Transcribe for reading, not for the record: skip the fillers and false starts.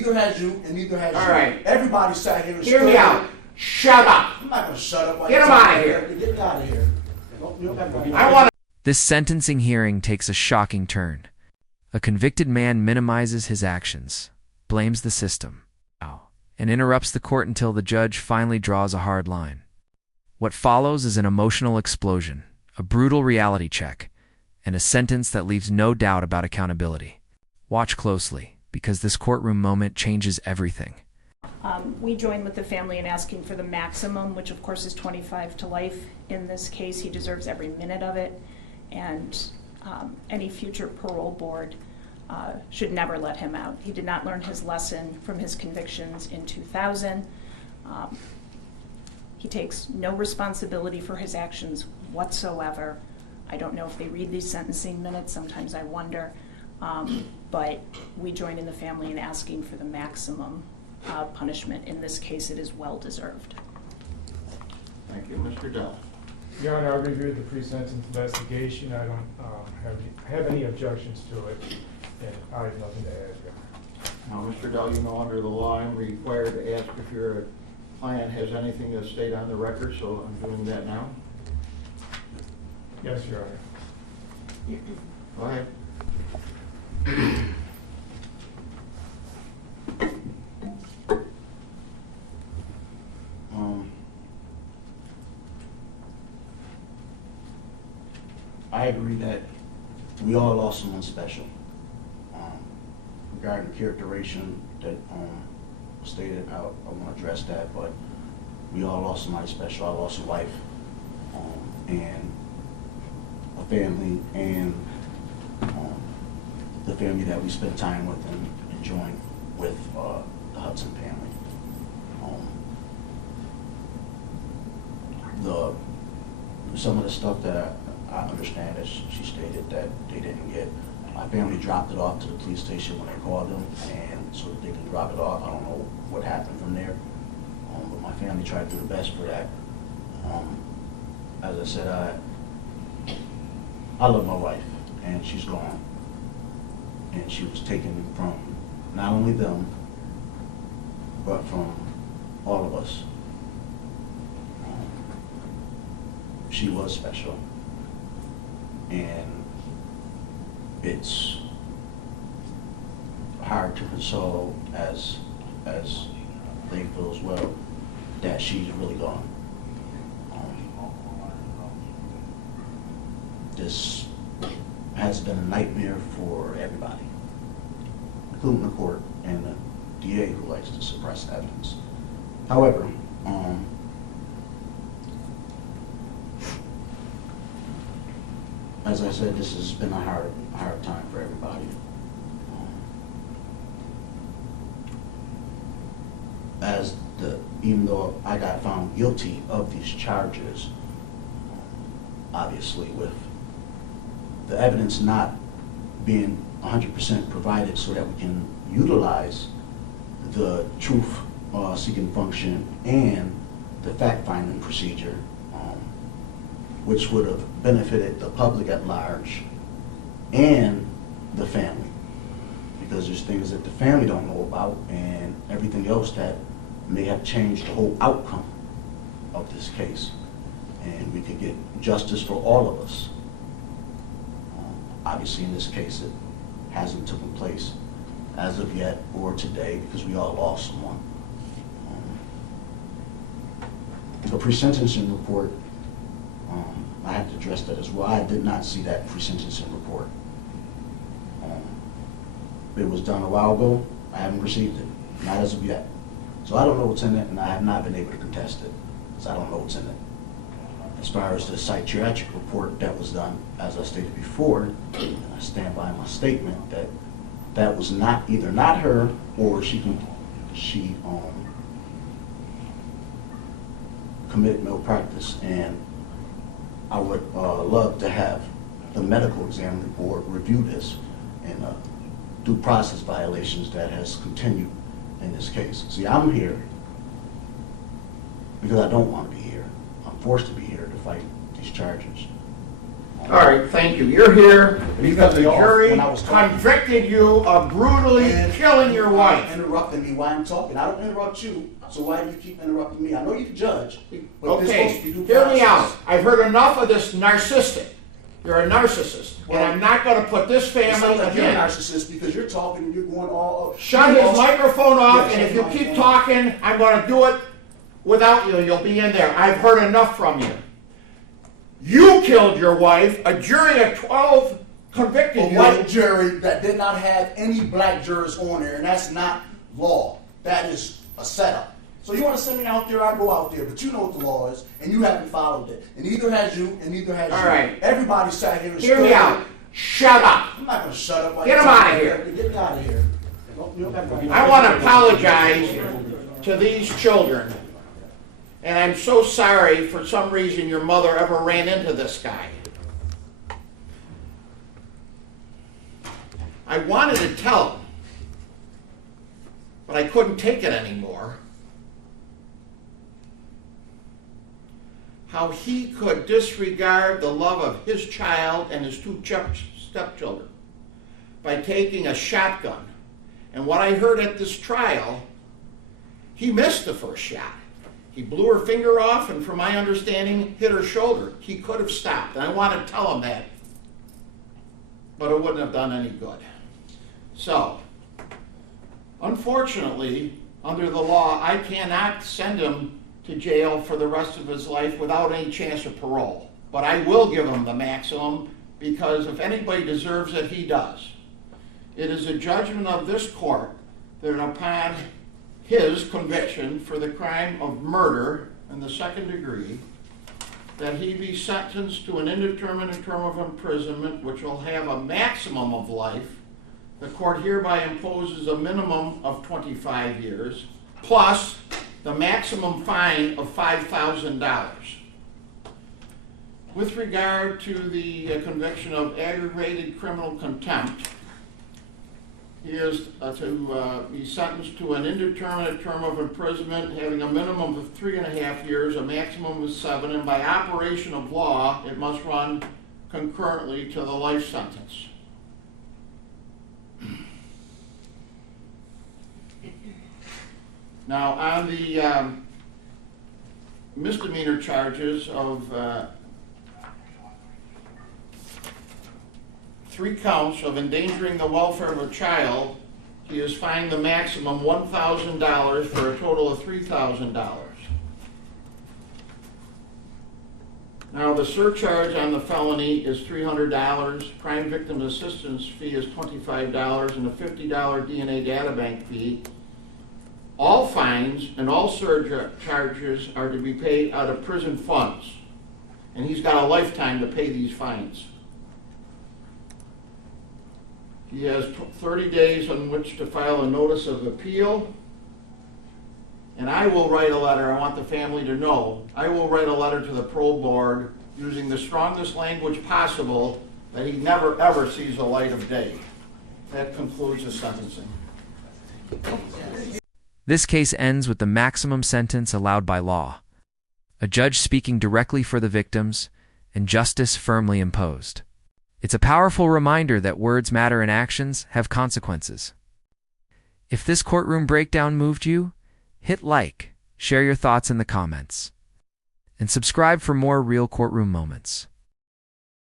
Neither has you, and neither has All you. right. Everybody sat here and Hear me stood out. Shut up. I'm not going to shut up. Get him out of here. Get me out of here. I want to. This sentencing hearing takes a shocking turn. A convicted man minimizes his actions, blames the system, and interrupts the court until the judge finally draws a hard line. What follows is an emotional explosion, a brutal reality check, and a sentence that leaves no doubt about accountability. Watch closely, because this courtroom moment changes everything. We join with the family in asking for the maximum, which of course is 25 to life. In this case, he deserves every minute of it, and any future parole board should never let him out. He did not learn his lesson from his convictions in 2000. He takes no responsibility for his actions whatsoever. I don't know if they read these sentencing minutes, sometimes I wonder, but we join in the family in asking for the maximum punishment. In this case, it is well deserved. Thank you. Mr. Dell. Your Honor, I reviewed the pre-sentence investigation. I don't have any objections to it, and I have nothing to add, Your Honor. Now, Mr. Dell, you know under the law I'm required to ask if your client has anything to state on the record, so I'm doing that now. Yes, Your Honor. Go ahead. I agree that we all lost someone special. Regarding the characterization that was stated, I want to address that, but we all lost somebody special. I lost a wife and a family, and the family that we spent time with and enjoying with the Hudson family. Some of the stuff that I understand, as she stated, that they didn't get. My family dropped it off to the police station when they called them, and so that they could drop it off. I don't know what happened from there, but my family tried to do the best for that. As I said, I love my wife, and she's gone, and she was taken from not only them, but from all of us. She was special, and it's hard to console, as they feel as well, that she's really gone. This has been a nightmare for everybody, including the court and the DA, who likes to suppress evidence. However, as I said, this has been a hard time for everybody. Even though I got found guilty of these charges, obviously with the evidence not being 100% provided so that we can utilize the truth-seeking function and the fact-finding procedure, which would have benefited the public at large and the family, because there's things that the family don't know about and everything else that may have changed the whole outcome of this case, and we could get justice for all of us. Obviously in this case it hasn't taken place as of yet or today, because we all lost someone. The pre-sentencing report, I have to address that as well. I did not see that pre-sentencing report. It was done a while ago. I haven't received it, not as of yet. So I don't know what's in it, and I have not been able to contest it, because I don't know what's in it. As far as the psychiatric report that was done, as I stated before, and I stand by my statement, that that was either not her, or she committed malpractice, and I would love to have the medical examining board review this and due process violations that has continued in this case. See, I'm here because I don't want to be here. I'm forced to be here to fight these charges. All right, thank you. You're here You because cut the me off jury when I was talking. convicted you of brutally And killing your you wife. interrupting me while I'm talking. I don't interrupt you, so why do you keep interrupting me? I know you can judge, but this supposed to be Okay, due hear me out. process. I've heard enough of this narcissistic. You're a narcissist, and Well, I'm not going to put this It's family not like you're a again. narcissist because you're talking and you're going all. Shut his microphone off, Yeah, and if shut you my keep phone talking, I'm going to do it without you. You'll be in there. I've heard enough from you. You killed your wife. A jury of 12 convicted A you. white jury that did not have any black jurors on there, and that's not law. That is a setup. So you want to send me out there, I go out there, but you know what the law is, and you haven't followed it. And neither has you, and neither has All you. right. Everybody sat here and Hear me stood out. there. Shut up. I'm not going to shut up. While Get you're him outta talking. here. Get me out of here. I want to apologize to these children. And I'm so sorry for some reason your mother ever ran into this guy. I wanted to tell him, but I couldn't take it anymore. How he could disregard the love of his child and his two stepchildren by taking a shotgun. And what I heard at this trial, he missed the first shot. He blew her finger off and, from my understanding, hit her shoulder. He could have stopped. And I want to tell him that, but it wouldn't have done any good. So, unfortunately, under the law, I cannot send him to jail for the rest of his life without any chance of parole. But I will give him the maximum, because if anybody deserves it, he does. It is a judgment of this court that upon his conviction for the crime of murder in the second degree, that he be sentenced to an indeterminate term of imprisonment, which will have a maximum of life. The court hereby imposes a minimum of 25 years, plus the maximum fine of $5,000. With regard to the conviction of aggravated criminal contempt, he is to be sentenced to an indeterminate term of imprisonment having a minimum of 3.5 years, a maximum of 7, and by operation of law, it must run concurrently to the life sentence. Now, on the misdemeanor charges of 3 counts of endangering the welfare of a child, he is fined the maximum $1,000 for a total of $3,000. Now, the surcharge on the felony is $300, crime victim assistance fee is $25, and a $50 DNA databank fee. All fines and all surcharges are to be paid out of prison funds, and he's got a lifetime to pay these fines. He has 30 days on which to file a notice of appeal, and I will write a letter. I want the family to know, I will write a letter to the parole board using the strongest language possible that he never ever sees the light of day. That concludes the sentencing. This case ends with the maximum sentence allowed by law, a judge speaking directly for the victims, and justice firmly imposed. It's a powerful reminder that words matter and actions have consequences. If this courtroom breakdown moved you, hit like, share your thoughts in the comments, and subscribe for more real courtroom moments.